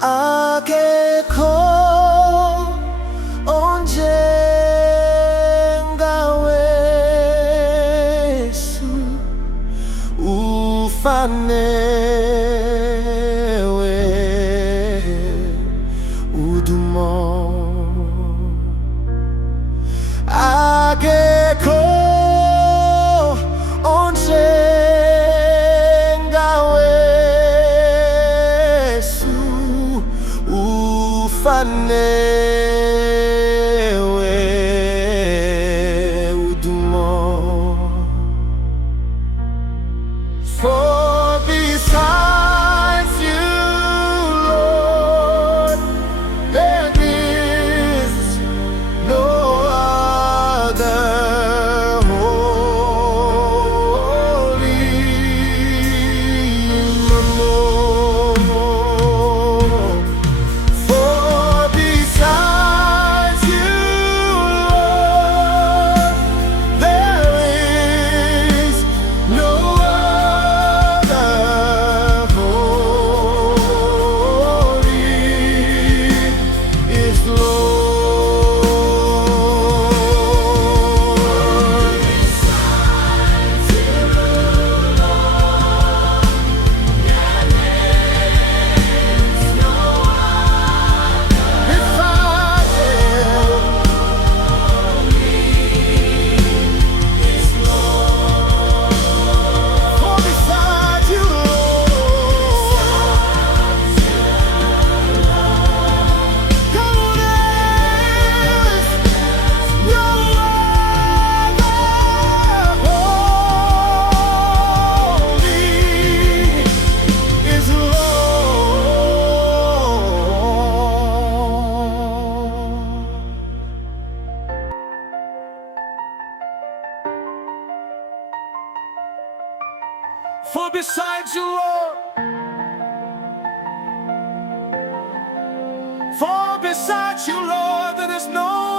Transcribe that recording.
Akeko onjenga wesu ufanewe udumo Akeko onjenga wesu ufanewe udumo. For besides you, Lord, there is no other holy more. For besides you, Lord, there is no other holy is Lord. For besides you, Lord, for besides you, Lord, there is no